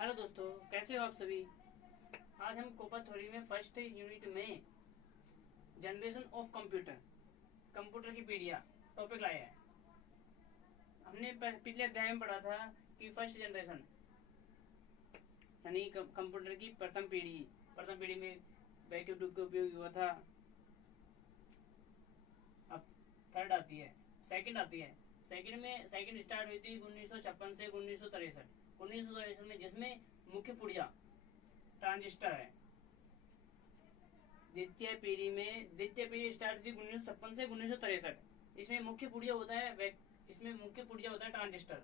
Hello दोस्तों, कैसे हो आप सभी। आज हम कोपा थ्योरी में फर्स्ट यूनिट में जनरेशन ऑफ कंप्यूटर, कंप्यूटर की पीढ़ियां टॉपिक लाया है। हमने पिछले अध्याय में पढ़ा था कि फर्स्ट जनरेशन यानी कंप्यूटर की प्रथम पीढ़ी में वैक्यूम ट्यूब का उपयोग हुआ था। अब थर्ड आती है, सेकंड आती है। सेकंड स्टार्ट हुई थी 1956 से 1963 में, जिसमें मुख्य पुर्जा ट्रांजिस्टर है। द्वितीय पीढ़ी स्टार्ट हुई 1956 से 1963। इसमें मुख्य पुर्जा होता है ट्रांजिस्टर।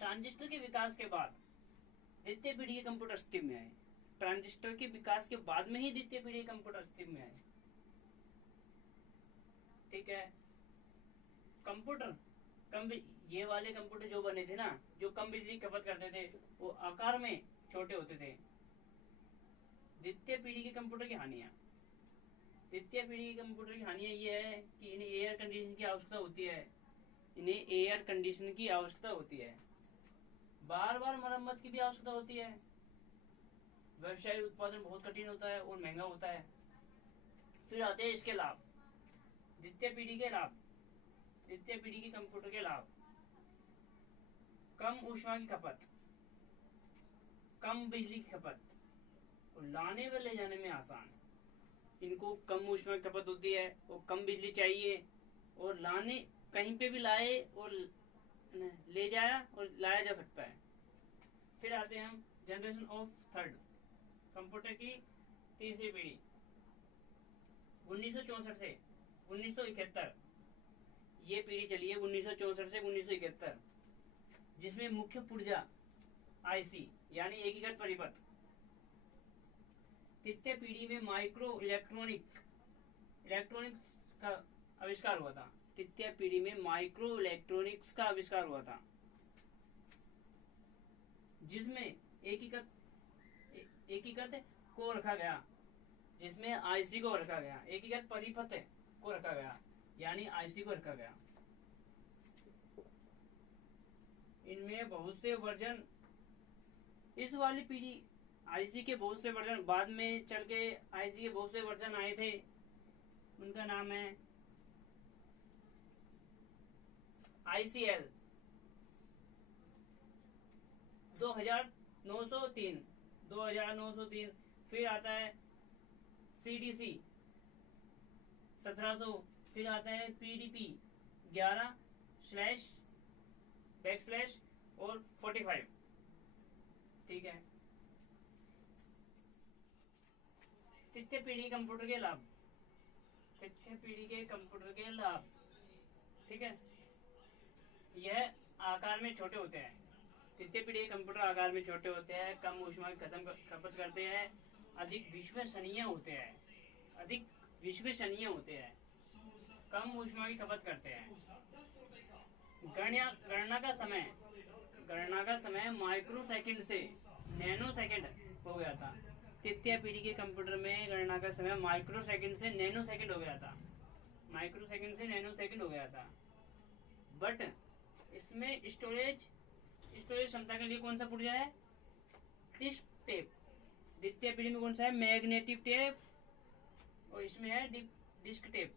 ट्रांजिस्टर के विकास के बाद द्वितीय पीढ़ी के कंप्यूटर अस्तित्व में आए। ट्रांजिस्टर के विकास के बाद में ही द्वितीय पीढ़ी के कंप्यूटर अस्तित्व में आए। ठीक है। कंप्यूटर ये वाले कंप्यूटर जो बने थे ना, जो कम बिजली खपत करते थे, वो आकार में छोटे होते थे। द्वितीय पीढ़ी के कंप्यूटर की हानियां ये है कि इन्हें एयर कंडीशन की आवश्यकता होती है। बार बार मरम्मत की भी आवश्यकता होती है। व्यवसायिक उत्पादन बहुत कठिन होता है और महंगा होता है। फिर आते हैं इसके लाभ। द्वितीय पीढ़ी के कंप्यूटर के लाभ: कम ऊष्मा की खपत, कम बिजली की खपत और लाने व ले जाने में आसान। इनको कम ऊष्मा की खपत होती है और कम बिजली चाहिए, और लाने कहीं पे भी लाए और ले जाया और लाया जा सकता है। फिर आते हैं हम जनरेशन ऑफ थर्ड, कंप्यूटर की तीसरी पीढ़ी 1964 से 1971। ये पीढ़ी चली है 1964 से 1971, जिसमें मुख्य पुर्जा आईसी यानी एकीकृत परिपथ। तृतीय पीढ़ी में माइक्रो इलेक्ट्रॉनिक्स का आविष्कार हुआ था। जिसमें एकीकृत को रखा गया, जिसमें आईसी को रखा गया, एकीकृत परिपथ को रखा गया यानी आईसी को रखा गया। इनमें बहुत से वर्जन, इस वाली पीढ़ी आईसी के बहुत से वर्जन, बाद में चल के आईसी के बहुत से वर्जन आए थे। उनका नाम है ICL 2903। फिर आता है CDC 1700। फिर आता है PDP 11// और 45। ठीक है। तृतीय पीढ़ी कंप्यूटर के लाभ। ठीक है। यह आकार में छोटे होते हैं। तृतीय पीढ़ी के कंप्यूटर आकार में छोटे होते हैं, कम ऊष्मा की खपत करते हैं, अधिक विश्वसनीय होते हैं, कम ऊष्मा की खपत करते हैं। गणना का समय माइक्रो सेकंड से नैनो सेकंड हो गया था। तृतीय पीढ़ी के कंप्यूटर में गणना का समय माइक्रो सेकंड से नैनो सेकंड हो गया था। बट इसमें स्टोरेज क्षमता के लिए कौन सा पुर्जा है? Disk tape. द्वितीय पीढ़ी में कौन सा है? मैग्नेटिक टेप, और इसमें है डिस्क टेप।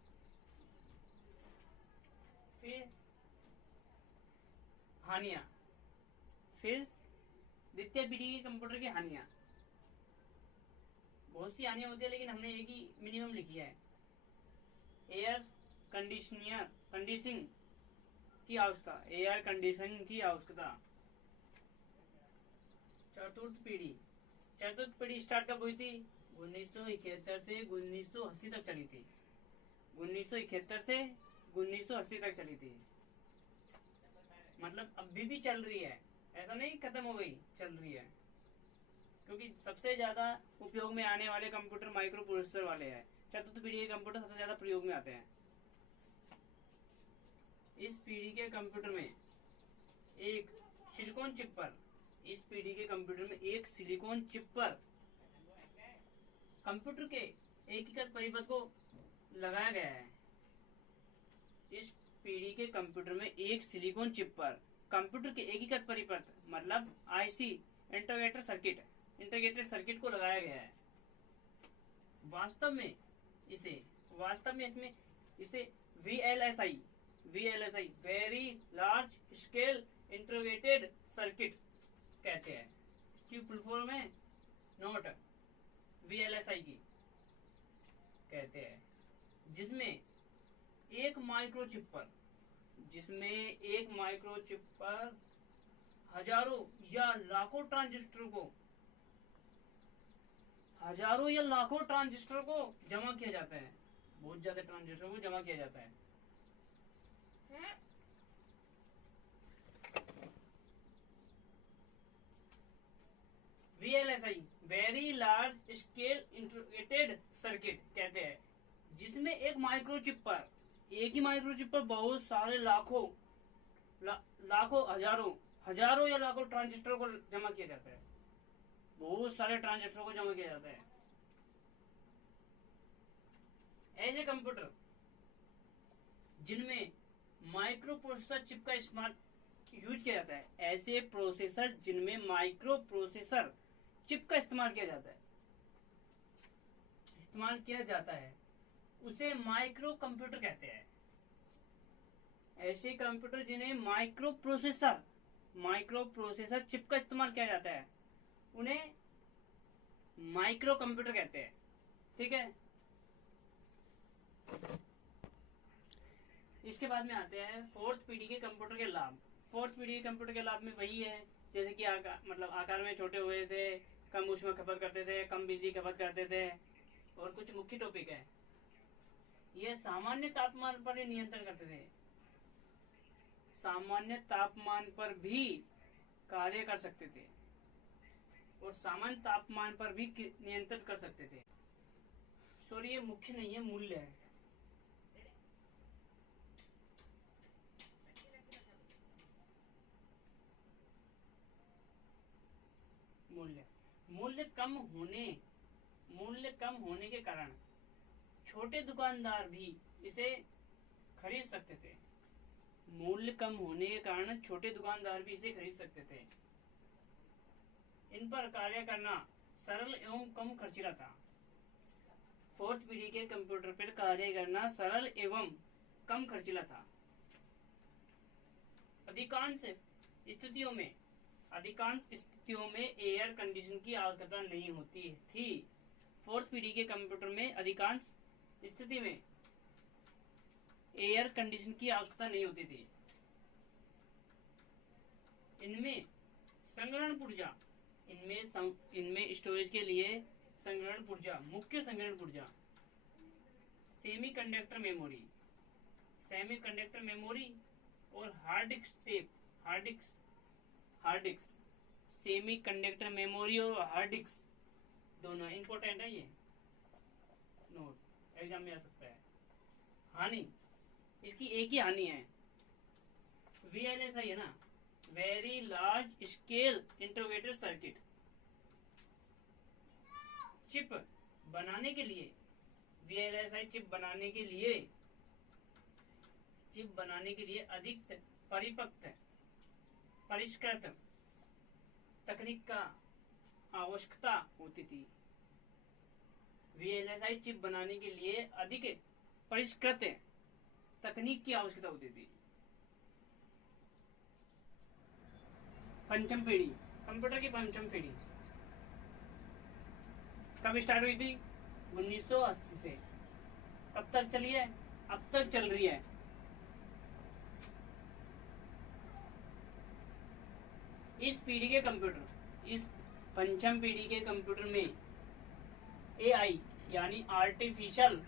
फिर हानियां। फिर द्वितीय पीढ़ी के कंप्यूटर की हानियां, बहुत सी हानियां होती है, लेकिन हमने एक ही मिनिमम लिखी है। एयर कंडीशनिंग की आवश्यकता। चतुर्थ पीढ़ी स्टार्ट कब हुई थी? 1971 से 1980 तक चली थी। 1971 से 1980 तक चली थी। मतलब अभी भी चल रही है, ऐसा नहीं खत्म हो गई, चल रही है। क्योंकि सबसे ज्यादा उपयोग में आने वाले कंप्यूटर माइक्रो प्रोसेसर वाले हैं। चतुर्थ पीढ़ी के कंप्यूटर सबसे ज्यादा प्रयोग में आते हैं। इस पीढ़ी के कंप्यूटर में एक सिलिकॉन चिप पर कंप्यूटर के एकीकृत परिपथ को लगाया गया है। इस पीढ़ी के कंप्यूटर में एक सिलिकॉन चिप पर कंप्यूटर के एकीकृत परिपथ मतलब आईसी इंटीग्रेटेड सर्किट को लगाया गया है। वास्तव में इसमें इसे VLSI very large scale integrated circuit कहते हैं। इसकी फुल फॉर्म है नोट VLSI की कहते हैं, जिसमें एक माइक्रोचिप पर हजारों या लाखों ट्रांजिस्टर को जमा किया जाता है। बहुत ज्यादा ट्रांजिस्टर को जमा किया जाता है। VLSI very large scale integrated circuit कहते हैं, जिसमें एक ही माइक्रोचिप पर बहुत सारे हजारों या लाखों ट्रांजिस्टर को जमा किया जाता है। बहुत सारे ट्रांजिस्टर को जमा किया जाता है। ऐसे कंप्यूटर जिनमें माइक्रो प्रोसेसर चिप का इस्तेमाल यूज किया जाता है, ऐसे प्रोसेसर जिनमें माइक्रो प्रोसेसर चिप का इस्तेमाल किया जाता है उसे माइक्रो कंप्यूटर कहते हैं। ऐसे कंप्यूटर जिन्हें माइक्रो प्रोसेसर चिप का इस्तेमाल किया जाता है उन्हें माइक्रो कंप्यूटर कहते हैं। ठीक है, इसके बाद में आते हैं फोर्थ पीढ़ी के कंप्यूटर के लाभ। फोर्थ पीढ़ी के कंप्यूटर के लाभ में वही है जैसे कि आकार में छोटे हुए थे, कम ऊष्मा खपत करते थे, कम बिजली खपत करते थे, और कुछ मुख्य टॉपिक है। ये सामान्य तापमान पर ही नियंत्रण करते थे, सामान्य तापमान पर भी कार्य कर सकते थे और सामान्य तापमान पर भी नियंत्रण कर सकते थे। सॉरी, ये मुख्य नहीं है, मूल्य है। मूल्य कम होने के कारण छोटे दुकानदार भी इसे खरीद सकते थे। मूल्य कम होने के कारण छोटे दुकानदार भी इसे खरीद सकते थे। इन पर कार्य करना सरल एवं कम खर्चीला था। फोर्थ पीढ़ी के कंप्यूटर पर कार्य करना सरल एवं कम खर्चीला था। अधिकांश स्थितियों में एयर कंडीशन की आवश्यकता नहीं होती थी। फोर्थ पीढ़ी के कंप्यूटर में अधिकांश स्थिति में एयर कंडीशन की आवश्यकता नहीं होती थी। इनमें स्टोरेज के लिए मुख्य संग्रहण पुर्जा, सेमीकंडक्टर मेमोरी और हार्ड डिस्क सेमीकंडक्टर मेमोरी और हार्ड डिस्क दोनों इंपॉर्टेंट है। ये नोट एग्जाम में आ सकता है। हानि, इसकी एक ही हानि है। VLSI है ना, very large scale integrated circuit. Chip बनाने के लिए VLSI चिप बनाने के लिए अधिक परिष्कृत तकनीक का आवश्यकता होती थी। VLSI चिप बनाने के लिए अधिक परिष्कृत तकनीक की आवश्यकता होती थी। पंचम पीढ़ी, कंप्यूटर की पंचम पीढ़ी कब स्टार्ट हुई थी? 1980 से। कब तक चली है? अब तक चल रही है। इस पंचम पीढ़ी के कंप्यूटर में AI यानी आर्टिफिशियल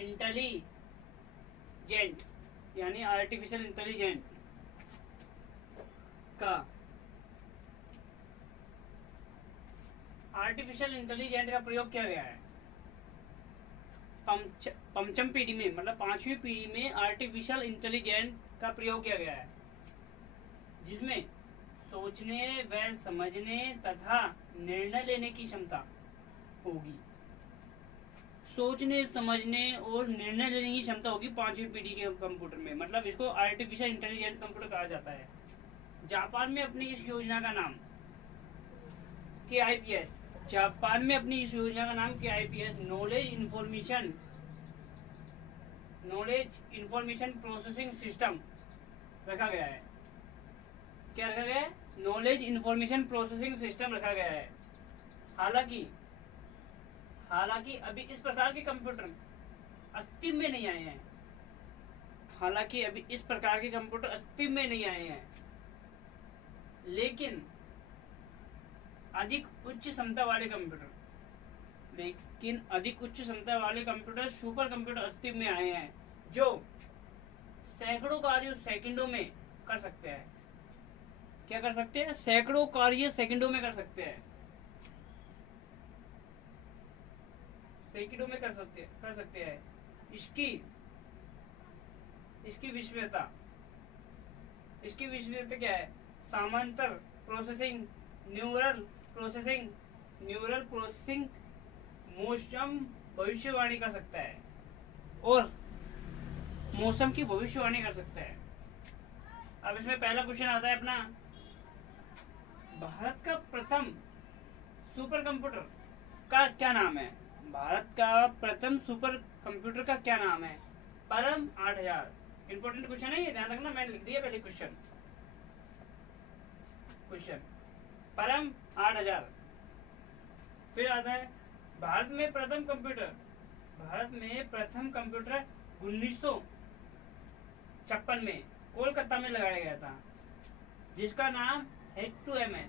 इंटेलिजेंट का प्रयोग किया गया है। पंचम पीढ़ी में मतलब पांचवी पीढ़ी में आर्टिफिशियल इंटेलिजेंट का प्रयोग किया गया है, जिसमें सोचने व समझने तथा निर्णय लेने की क्षमता होगी। सोचने, समझने और निर्णय लेने की क्षमता होगी पांचवी पीढ़ी के कंप्यूटर में। मतलब इसको आर्टिफिशियल इंटेलिजेंट कंप्यूटर कहा जाता है। जापान में अपनी इस योजना का नाम KIPS, जापान में अपनी इस योजना का नाम KIPS knowledge information processing system रखा गया है। क्या रखा गया है? नॉलेज इंफॉर्मेशन प्रोसेसिंग सिस्टम रखा गया है। हालांकि अभी इस प्रकार के कंप्यूटर अस्तित्व में नहीं आए हैं। हालांकि अभी इस प्रकार के कंप्यूटर अस्तित्व में नहीं आए हैं, लेकिन अधिक उच्च क्षमता वाले कंप्यूटर सुपर कंप्यूटर अस्तित्व में आए हैं, जो सैकड़ों कार्य सेकंडों में कर सकते हैं। क्या कर सकते हैं? सैकड़ों कार्य सेकंडों में कर सकते हैं। सेकंडों में कर सकते हैं। इसकी विश्वसनीयता क्या है? समांतर प्रोसेसिंग, न्यूरल प्रोसेसिंग, मौसम भविष्यवाणी कर सकता है और मौसम की भविष्यवाणी कर सकता है। अब इसमें पहला क्वेश्चन आता है अपना, भारत का प्रथम सुपर कंप्यूटर का क्या नाम है? भारत का प्रथम सुपर कंप्यूटर का क्या नाम है? परम 8000। इंपॉर्टेंट क्वेश्चन है ये, ध्यान रखना, मैंने लिख दिया पहले क्वेश्चन परम 8000। फिर आता है भारत में प्रथम कंप्यूटर 1956 में कोलकाता में लगाया गया था, जिसका नाम H2M है।